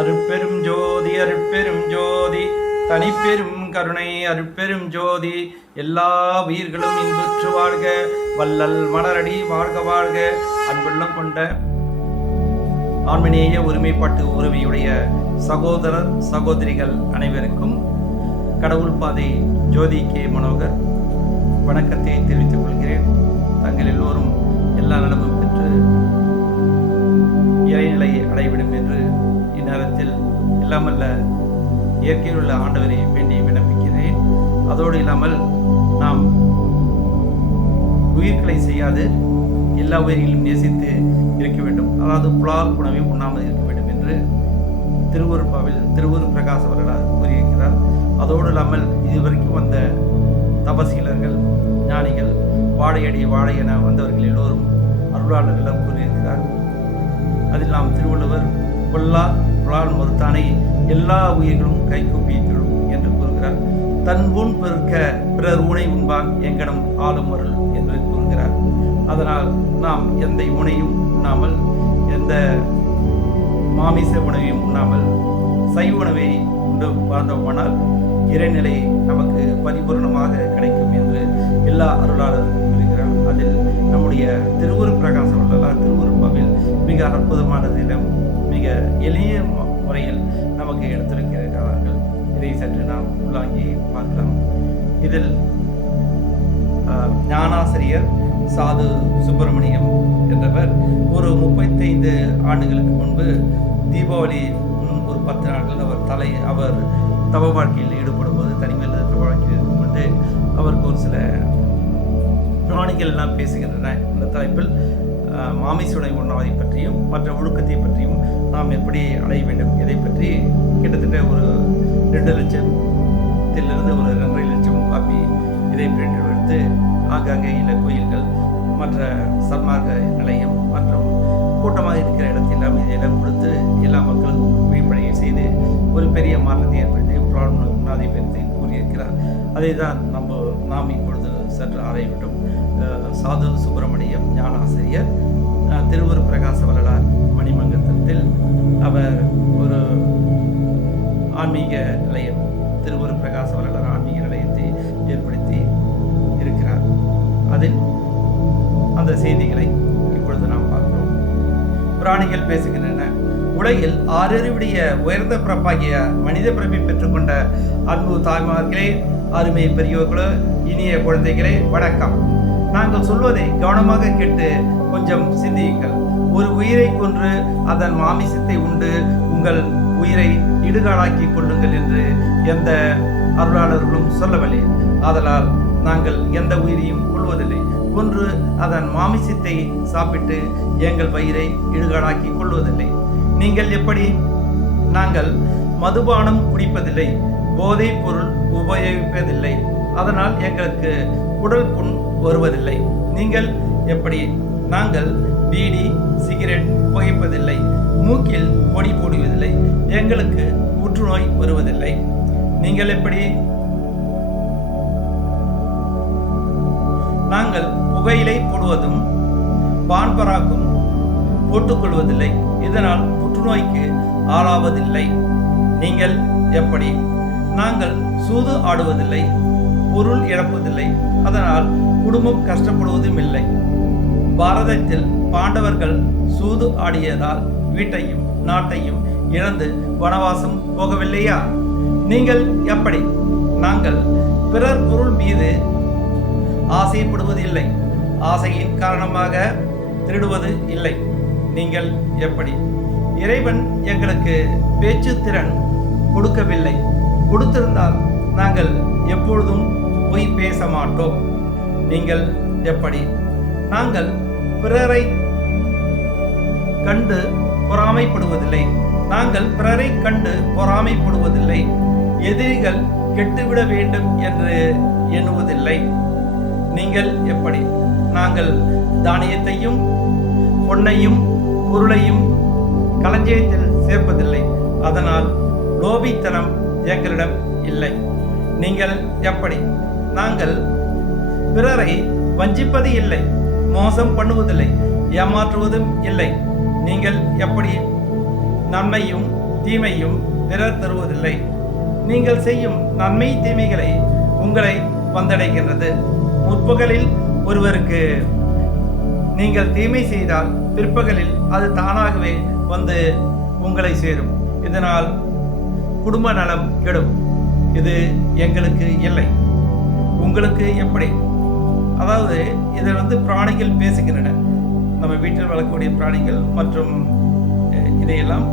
அருட்பெரும் ஜோதி அருட்பெரும் ஜோதி தனிப்பெரும் கருணை அருட்பெரும் ஜோதி எல்லா உயிர்களும் இன்புற்று வாழ்க வள்ளல் மலரடி வாழ்க வாழ்க. அன்புள்ளம் கொண்ட ஆன்மீக ஒருமைப்பாட்டு உரிமையுடைய சகோதரர் சகோதரிகள் அனைவருக்கும் கடவுள் பாதை ஜோதி கே மனோகர் வணக்கத்தை தெரிவித்துக் கொள்கிறேன். தங்கள் எல்லோரும் எல்லா நலமும் பெற்று இறைநிலையை அடைவிடும் என்று இந்நேரத்தில் இல்லாமல்ல இயற்கையில் உள்ள ஆண்டவரை வேண்டி விண்ணப்பிக்கிறேன். அதோடு இல்லாமல் நாம் உயிர்களை செய்யாது எல்லா உயிர்களையும் நேசித்து இருக்க வேண்டும், அதாவது புலால் உணவை உண்ணாமல் இருக்க வேண்டும் என்று திருவருப்பாவில் திருவூர் பிரகாஷ் அவர்களால் கூறியிருக்கிறார். அதோடு இல்லாமல் இதுவரைக்கும் வந்த தபசீலர்கள் ஞானிகள் வாழையடி வாழை என வந்தவர்கள் எல்லோரும் அருளாளர்களிடம் கூறியிருக்கிறார். அதில் நாம் திருவள்ளுவர் புலால் மறுத்தானை எல்லா உயிர்களும் கைகூப்பியும் என்று கூறுகிறார். தன் ஊன் பெருக்க பிறர் ஊனை உண்பான் எங்கனம் ஆளும் அருள் என்று கூறுகிறார். அதனால் நாம் எந்த உணையும் உண்ணாமல் எந்த மாமிச உணவையும் உண்ணாமல் சைவ உணவை உண்டு வாழ்ந்தோமானால் இறைநிலை நமக்கு பரிபூர்ணமாக கிடைக்கும் என்று எல்லா அருளாளரும் கூறுகிறார். அதில் நம்முடைய திருவூர் பிரகாசம் உள்ளதால் திருவருப்பாவில் மிக அற்புதமானதிடம் மிக எளிய முறையில் நமக்கு எடுத்திருக்கிறார்கள். இதை சற்று நாம் உள்ளாங்கி பார்க்கலாம். இதில் ஞானாசிரியர் சாது சுப்பிரமணியம் என்றவர் ஒரு 35 ஆண்டுகளுக்கு முன்பு தீபாவளி ஒரு 10 நாட்கள் அவர் தவ வாழ்க்கையில் ஈடுபடும்போது தனிமையில் தவ வாழ்க்கையில் இருக்கும்போது அவருக்கு ஒரு சில பிராணிகள் எல்லாம் பேசுகின்றன. இந்த தலைப்பில் மாமிசுடை உணவை பற்றியும் மற்ற ஒழுக்கத்தை பற்றியும் நாம் எப்படி அடைய வேண்டும் இதை பற்றி கிட்டத்தட்ட ஒரு 2 லட்சத்திலிருந்து ஒரு 2.5 லட்சம் காப்பி இதை பிரிண்ட் எடுத்து ஆங்காங்கே இல்லை கோயில்கள் மற்ற சன்மார்க்க நிலையம் மற்றும் கூட்டமாக இருக்கிற இடத்தெல்லாம் இதையெல்லாம் கொடுத்து எல்லா மக்களுக்கும் விழிப்படைய செய்து ஒரு பெரிய மாற்றத்தை ஏற்படுத்தி அதை பற்றி கூறியிருக்கிறார். அதை தான் நாம் இப்பொழுது சற்று ஆராய வேண்டும். சாது சுப்பிரமணியம் ஞானாசிரியர் திருவூர் பிரகாச வரலாறு மணிமங்கலத்தில் அவர் ஒரு ஆன்மீக நிலையம் திருவூர் பிரகாச வரலாறு ஆன்மீக நிலையத்தை ஏற்படுத்தி இருக்கிறார். அதில் அந்த செய்திகளை இப்பொழுது நாம் பார்க்கிறோம். பிராணிகள் பேசுகின்றன. உலகில் 6 அறிவுடைய உயர்ந்த பிறப்பாகிய மனித பிறப்பை பெற்றுக்கொண்ட அன்பு தாய்மார்களே, அருமை பெரியோர்களே, இனிய குழந்தைகளே, வணக்கம். நாங்கள் சொல்வதை கவனமாக கேட்டு கொஞ்சம் சிந்தியுங்கள். ஒரு உயிரை கொன்று அதன் மாமிசத்தை உண்டு உங்கள் உயிரை இடுகாடாக்கி கொள்ளுங்கள் என்று எந்த அருளாளர்களும் சொல்லவில்லை. ஆதலால் நாங்கள் எந்த உயிரையும் கொள்வதில்லை. கொன்று அதன் மாமிசத்தை சாப்பிட்டு எங்கள் பயிரை இடுகாடாக்கி கொள்வதில்லை. நீங்கள் எப்படி? நாங்கள் மதுபானம் குடிப்பதில்லை, போதைப் பொருள் உபயோகிப்பதில்லை, அதனால் எங்களுக்கு உடல் புண் வருவதில்லை. நீங்கள் எப்படி? நாங்கள் பீடி சிகரெட் புகைப்பதில்லை, மூக்கில் பொடி போடுவதில்லை, எங்களுக்கு புற்றுநோய் வருவதில்லை. நீங்கள் எப்படி? நாங்கள் புகையிலை போடுவதும் பான்பராக்கும் போட்டுக்கொள்வதில்லை, இதனால் புற்றுநோய்க்கு ஆளாவதில்லை. நீங்கள் எப்படி? நாங்கள் சூது ஆடுவதில்லை, பொருள் இழப்பதில்லை, அதனால் குடும்பம் கஷ்டப்படுவதும் இல்லை. பாரதத்தில் பாண்டவர்கள் சூது ஆடியதால் வீட்டையும் நாட்டையும் இழந்து வனவாசம் போகவில்லையா? நீங்கள் எப்படி? நாங்கள் பிறர் பொருள் மீது ஆசைப்படுவதில்லை, ஆசையின் காரணமாக திருடுவது இல்லை. நீங்கள் எப்படி? இறைவன் எங்களுக்கு பேச்சு திறன் கொடுக்கவில்லை, கொடுத்திருந்தால் நாங்கள் எப்பொழுதும் பொய் பேச மாட்டோம். நீங்கள் எப்படி? நாங்கள் பிறரை கண்டு பொறாமைப்படுவதில்லை, நாங்கள் பிறரை கண்டு பொறாமைப்படுவதில்லை, எதிரிகள் கெட்டுவிட வேண்டும் என்று எண்ணுவதில்லை. நீங்கள் எப்படி? நாங்கள் தானியத்தையும் பொன்னையும் பொருளையும் களஞ்சியத்தில் சேர்ப்பதில்லை, அதனால் லோபித்தனம் எங்களிடம் இல்லை. நீங்கள் எப்படி? நாங்கள் பிறரை வஞ்சிப்பது இல்லை, மோசம் பண்ணுவதில்லை, ஏமாற்றுவதும் இல்லை. நீங்கள் எப்படி? நன்மையும் தீமையும் பிறர் தருவதில்லை. நீங்கள் செய்யும் நன்மை தீமைகளை உங்களை வந்தடைகின்றது. முற்பகலில் ஒருவருக்கு நீங்கள் தீமை செய்தால் பிற்பகலில் அது தானாகவே வந்து உங்களை சேரும். இதனால் குடும்ப நலம் கெடும். இது எங்களுக்கு இல்லை, உங்களுக்கு எப்படி? அதாவது இதை பிராணிகள் பேசுகின்றன. நம்ம வீட்டில் வளர்க்கக்கூடிய பிராணிகள் மற்றும் இதையெல்லாம்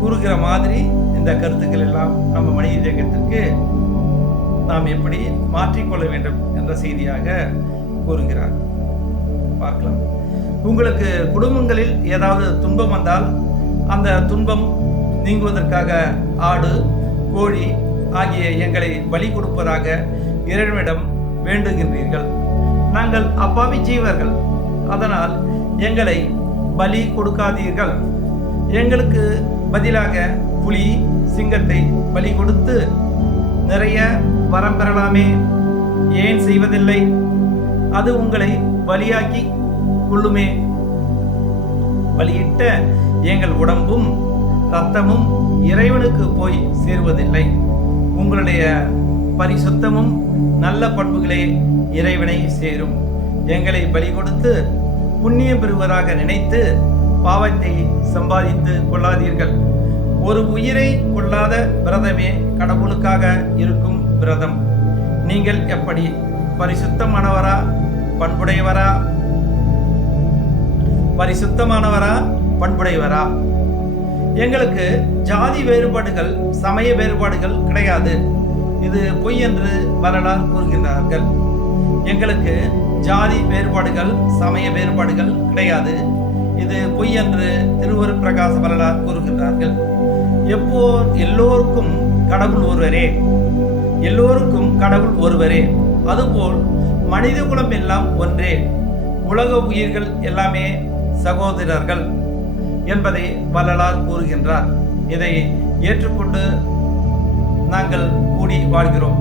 கூறுகிற மாதிரி இந்த கருத்துக்கள் எல்லாம் நம்ம மனித இயக்கத்திற்கு நாம் எப்படி மாற்றிக்கொள்ள வேண்டும் என்ற செய்தியாக கூறுகிறார். பார்க்கலாம். உங்களுக்கு குடும்பங்களில் ஏதாவது துன்பம் வந்தால் அந்த துன்பம் நீங்குவதற்காக ஆடு, கோழி ஆகிய எங்களை பலி கொடுப்பதாக இறைவனிடம் வேண்டுகின்றீர்கள். நாங்கள் அப்பாவி ஜீவர்கள், அதனால் எங்களை பலி கொடுக்காதீர்கள். எங்களுக்கு பதிலாக புலி, சிங்கத்தை பலி கொடுத்து நிறைய வரம் பெறலாமே, ஏன் செய்வதில்லை? அது உங்களை பலியாக்கி கொள்ளுமே. பலியிட்ட எங்கள் உடம்பும் இரத்தமும் இறைவனுக்கு போய் சேருவதில்லை. உங்களுடைய பரிசுத்தமும் நல்ல பண்புகளே இறைவனை சேரும். எங்களை பலி கொடுத்து புண்ணியம் பெறுவதாக நினைத்து பாவத்தை சம்பாதித்து கொள்ளாதீர்கள். ஒரு உயிரை கொள்ளாத விரதமே கடவுளுக்காக இருக்கும் விரதம். நீங்கள் எப்படி? பரிசுத்தமானவரா, பண்புடையவரா? பரிசுத்தமானவரா, பண்புடையவரா? எங்களுக்கு ஜாதி வேறுபாடுகள், சமய வேறுபாடுகள் கிடையாது. இது பொய் என்று வரலாறு கூறுகிறார்கள். எங்களுக்கு ஜாதி வேறுபாடுகள், சமய வேறுபாடுகள் கிடையாது. இது பொய் என்று திருவருட் பிரகாச வரலாறு கூறுகிறார்கள். எல்லோருக்கும் கடவுள் ஒருவரே, எல்லோருக்கும் கடவுள் ஒருவரே. அதுபோல் மனித குலம் எல்லாம் ஒன்றே. உலக உயிர்கள் எல்லாமே சகோதரர்கள் என்பதை வள்ளலார் கூறுகின்றார். இதை ஏற்றுக்கொண்டு நாங்கள் கூடி வாழ்கிறோம்.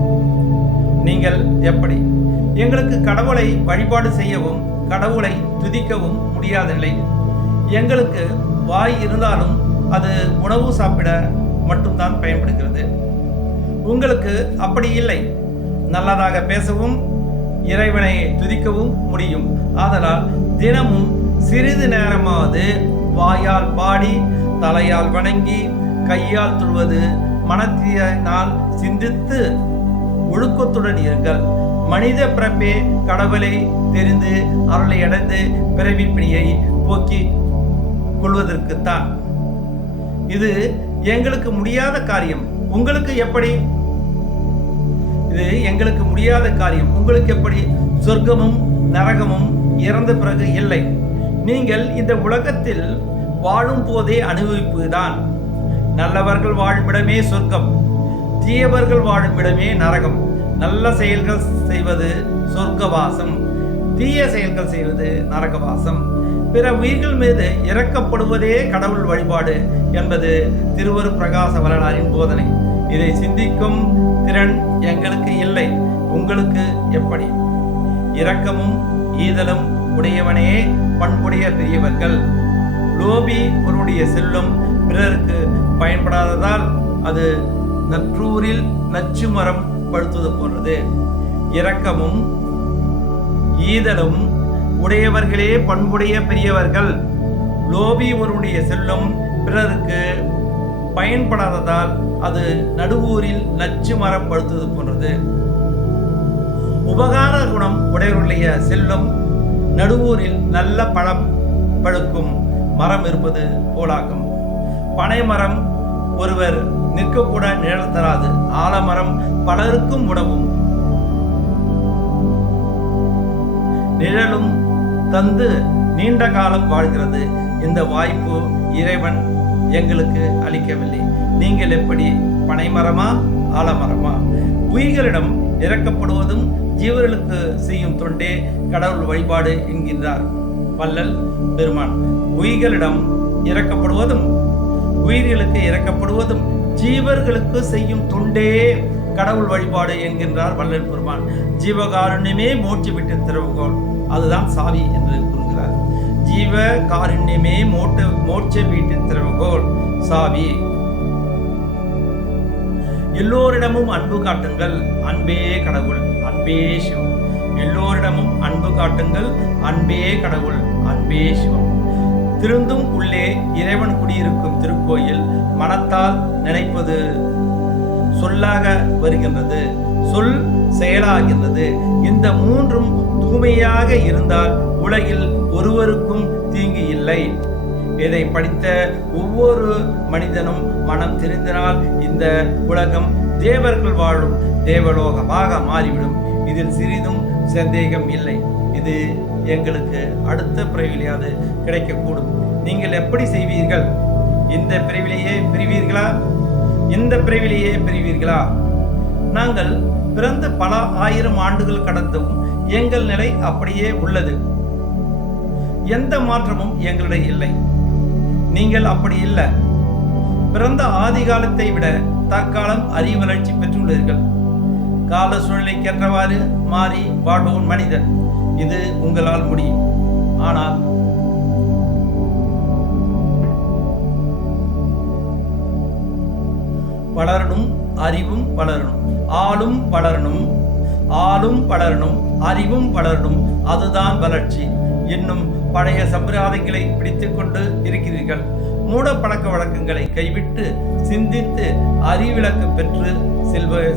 நீங்கள் எப்படி? எங்களுக்கு கடவுளை வழிபாடு செய்யவும் கடவுளை துதிக்கவும் முடியாதில்லை. எங்களுக்கு வாய் இருந்தாலும் அது உணவு சாப்பிட மட்டும்தான் பயன்படுகிறது. உங்களுக்கு அப்படி இல்லை. நல்லதாக பேசவும் இறைவனை துதிக்கவும் முடியும். ஆதலால் தினமும் சிறிது நேரமாவது வாயால் பாடி, தலையால் வணங்கி, கையால் தொழுவது, மனத்தினால் சிந்தித்து ஒழுக்கத்துடன் இருங்கள். மனித பிறப்பே கடவுளை தெரிந்து அருளை அடைந்து பிறவி பிணியை போக்கிக் கொள்வதற்குத்தான். இது எங்களுக்கு முடியாத காரியம். உங்களுக்கு எப்படி? இது எங்களுக்கு முடியாத காரியம். உங்களுக்கு எப்படி? சொர்க்கமும் நரகமும் இறந்த பிறகு இல்லை. நீங்கள் இந்த உலகத்தில் வாழும் போதே அனுபவிப்புதான். நல்லவர்கள் வாழுமிடமே சொர்க்கம், தீயவர்கள் வாழுமிடமே நரகம். நல்ல செயல்கள் செய்வது சொர்க்கவாசம், தீய செயல்கள் செய்வது நரகவாசம். பிற உயிர்கள் மீது இறக்கப்படுவதே கடவுள் வழிபாடு என்பது திருவருட் பிரகாச வரலாறின் போதனை. இதை சிந்திக்கும் திறன் எங்களுக்கு இல்லை. உங்களுக்கு எப்படி? இரக்கமும் ஈதலும் உடையவனே பண்புடைய பெரியவர்கள். லோபி ஒருவருடைய செல்வம் பிறருக்கு பயன்படாததால் அது நற்றூரில் நச்சு மரம் படுத்துவது போன்றது. இரக்கமும் ஈதலும் உடையவர்களே பண்புடைய பெரியவர்கள். லோபி ஒருவருடைய செல்வம் பிறருக்கு பயன்படாததால் அது நடுவூரில் நச்சு மரம் படுத்துவது போன்றது. உபகார குணம் உடையவருடைய செல்வம் நடுவூரில் நல்ல பழம் பழுக்கும் மரம் இருப்பது போலாகும். பனை மரம் ஒருவர் நிற்கக்கூட நிழல் தராது. ஆலமரம் பலருக்கும் உணவும் நிழலும் தந்து நீண்ட காலம் வாழ்கிறது. இந்த வாய்ப்பு இறைவன் எங்களுக்கு அளிக்கவில்லை. நீங்கள் எப்படி? பனைமரமா, ஆலமரமா? உயிர்களிடம் இறக்கப்படுவதும் ஜீவர்களுக்கு செய்யும் தொண்டே கடவுள் வழிபாடு என்கின்றார் வள்ளல் பெருமான். உயிர்களிடம் இறக்கப்படுவதும் உயிர்களுக்கு இறக்கப்படுவதும் ஜீவர்களுக்கு செய்யும் தொண்டே கடவுள் வழிபாடு என்கின்றார் வள்ளல் பெருமான். ஜீவகாருண்யமே மோட்ச வீட்டு திறவுகோல், அதுதான் சாவி என்று கூறுகிறார். ஜீவ காருண்யமே மோட்ச வீட்டின் திறவுகோல், சாவி. எல்லோரிடமும் அன்பு காட்டுங்கள், அன்பே கடவுள், அன்பே சிவம். எல்லோரிடமும் அன்பு காட்டுங்கள், அன்பே கடவுள், அன்பே சிவம். திருந்தும் உள்ளே இறைவன் குடியிருக்கும் திருக்கோயில். மனத்தால் நினைப்பது சொல்லாக வருகின்றது, சொல் செயலாகின்றது. இந்த மூன்றும் தூய்மையாக இருந்தால் உலகில் ஒருவருக்கும் தீங்கு இல்லை. இதை படித்த ஒவ்வொரு மனிதனும் மனம் திருந்தினால் இந்த உலகம் தேவர்கள் வாழும் தேவலோகமாக மாறிவிடும். இதில் சிறிதும் சந்தேகம் இல்லை. இது எங்களுக்கு அடுத்த பிறவிலையாவது கிடைக்கக்கூடும். நீங்கள் எப்படி செய்வீர்கள்? இந்த பிறவிலேயே பிரிவீர்களா? இந்த பிறவிலேயே பிரிவீர்களா? நாங்கள் பிறந்த பல ஆயிரம் ஆண்டுகள் கடந்தும் எங்கள் நிலை அப்படியே உள்ளது. எந்த மாற்றமும் எங்களிடையே இல்லை. நீங்கள் அப்படி இல்லை. பிறந்த ஆதி காலத்தை விட தற்காலம் அறிவு வளர்ச்சி பெற்றுள்ளீர்கள். கால சூழ்நிலைக்கேற்றவாறு மாறி வாழ்பவன் மனிதன். இது உங்களால் முடியும். ஆனால் வளரணும், அறிவும் வளரணும், ஆளும் வளரணும், ஆளும் வளரணும், அறிவும் வளரணும். அதுதான் வளர்ச்சி. இன்னும் பழைய சம்பிரதாயங்களை பிடித்துக் கொண்டு இருக்கிறீர்கள். மூட பழக்க வழக்கங்களை கைவிட்டு சிந்தித்து அறிவிலக்கு பெற்று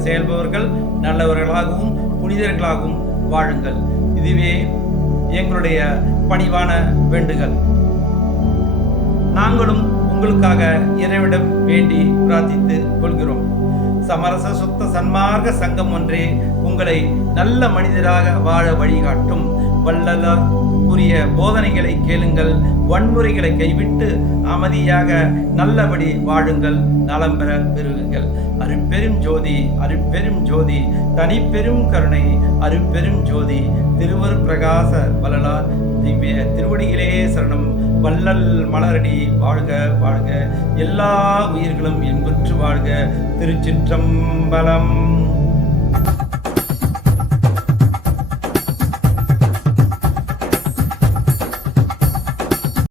செயல்பவர்கள் நல்லவர்களாகவும் புனிதர்களாகவும் வாழுங்கள். இதுவே எங்களுடைய பணிவான வேண்டுகோள். நாங்களும் உங்களுக்காக இறைவனிடம் வேண்டி பிரார்த்தித்து கொள்கிறோம். சமரச சுத்த சன்மார்க்க சங்கம் ஒன்றே உங்களை நல்ல மனிதராக வாழ வழிகாட்டும். வள்ளலார் கூறிய போதனைகளை கேளுங்கள், வன்முறைகளை கைவிட்டு அமைதியாக நல்லபடி வாழுங்கள், நலம் பெற பெறுவீர்கள். அருட்பெரும் ஜோதி, அருட்பெரும் ஜோதி, தனிப்பெரும் கருணை, அருட்பெரும் ஜோதி, திருவர் பிரகாச வள்ளலார் திவ்ய திருவடிகளே சரணம். வள்ளல் மலரடி வாழ்க வாழ்க, எல்லா உயிர்களும் இன்புற்று வாழ்க. திருச்சிற்றம்பலம்.